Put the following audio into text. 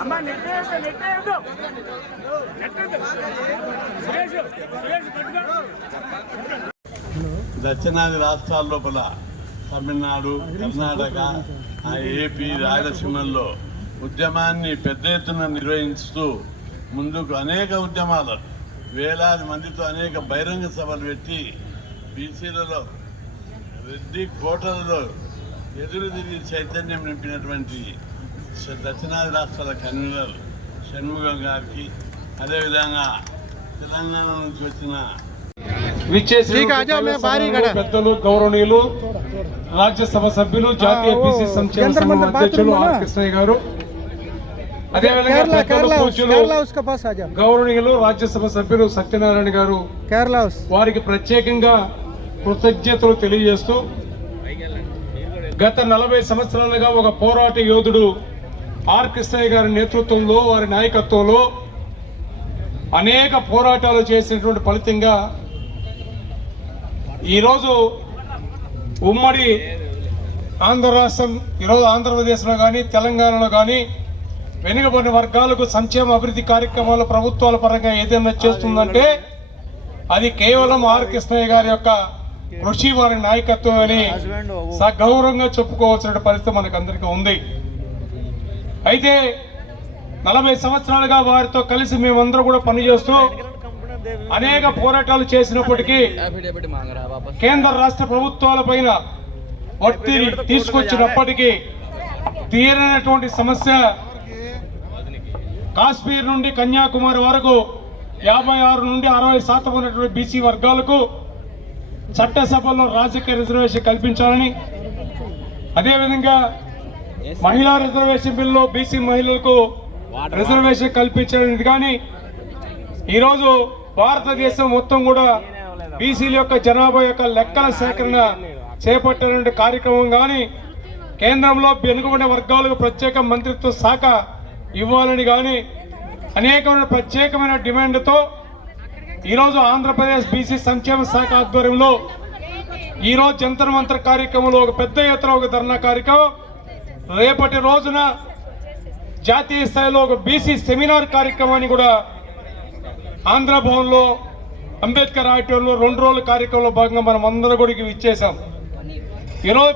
అమ్మ దక్షిణాది రాష్ట్రాల లోపల తమిళనాడు కర్ణాటక ఆ ఏపీ రాయలసీమల్లో ఉద్యమాన్ని పెద్ద ఎత్తున నిర్వహిస్తూ ముందుకు అనేక ఉద్యమాలు వేలాది మందితో అనేక బహిరంగ సభలు పెట్టి బీసీలలో రెడ్డి కోటలలో ఎదురు తిరిగి చైతన్యం నింపినటువంటి దక్షిణాది రాష్ట్రాల కన్వీనర్ షణ్ముఖం గారికి అదేవిధంగా తెలంగాణ నుంచి వచ్చిన పెద్దలు గౌరవనీయులు రాజ్యసభ సభ్యులు జాతీయ బీసీ సంక్షేమ సంఘం అధ్యక్షులు ఆర్ కృష్ణయ్య గారు. గౌరవనీయులు రాజ్యసభ సభ్యులు సత్యనారాయణ గారు వారికి ప్రత్యేకంగా కృతజ్ఞతలు తెలియజేస్తూ గత నలభై సంవత్సరాలుగా ఒక పోరాట యోధుడు ఆర్ కృష్ణయ్య గారి నేతృత్వంలో వారి నాయకత్వంలో అనేక పోరాటాలు చేసినటువంటి ఫలితంగా ఈరోజు ఉమ్మడి ఆంధ్ర రాష్ట్రం ఈరోజు ఆంధ్రప్రదేశ్లో కానీ తెలంగాణలో కానీ వెనుకబడిన వర్గాలకు సంక్షేమ అభివృద్ధి కార్యక్రమాలు ప్రభుత్వాల పరంగా ఏదైనా చేస్తుందంటే అది కేవలం ఆర్ కృష్ణయ్య గారి యొక్క కృషి వారి నాయకత్వం అని సగౌరవంగా చెప్పుకోవాల్సిన పరిస్థితి మనకు అందరికీ ఉంది. అయితే నలభై సంవత్సరాలుగా వారితో కలిసి మేమందరూ కూడా పనిచేస్తూ అనేక పోరాటాలు చేసినప్పటికీ కేంద్ర రాష్ట్ర ప్రభుత్వాల పైన ఒత్తిడి తీసుకొచ్చినప్పటికీ తీరనటువంటి సమస్య కాశ్మీర్ నుండి కన్యాకుమారి వరకు యాభై ఆరు నుండి అరవై శాతం ఉన్నటువంటి బీసీ వర్గాలకు చట్టసభలో రాజకీయ రిజర్వేషన్ కల్పించాలని అదేవిధంగా మహిళా రిజర్వేషన్ బిల్లు బీసీ మహిళలకు రిజర్వేషన్ కల్పించాలని కానీ ఈరోజు భారతదేశం మొత్తం కూడా బీసీల యొక్క జనాభా యొక్క లెక్కల సేకరణ చేపట్టినటువంటి కార్యక్రమం కానీ కేంద్రంలో వెనుకబడిన వర్గాలకు ప్రత్యేక మంత్రిత్వ శాఖ ఇవ్వాలని కానీ అనేకమైన ప్రత్యేకమైన డిమాండ్తో ఈరోజు ఆంధ్రప్రదేశ్ బీసీ సంక్షేమ శాఖ ఆధ్వర్యంలో ఈరోజు జంతర్ మంత్ర కార్యక్రమంలో ఒక పెద్ద ఎత్తున ఒక ధర్నా కార్యక్రమం. రేపటి రోజున జాతీయ స్థాయిలో ఒక బీసీ సెమినార్ కార్యక్రమాన్ని కూడా ఆంధ్ర భవన్లో అంబేద్కర్ ఆడిటోరియంలో రెండు రోజుల కార్యక్రమంలో భాగంగా మనం అందరూ కూడా ఇచ్చేసాం ఈరోజు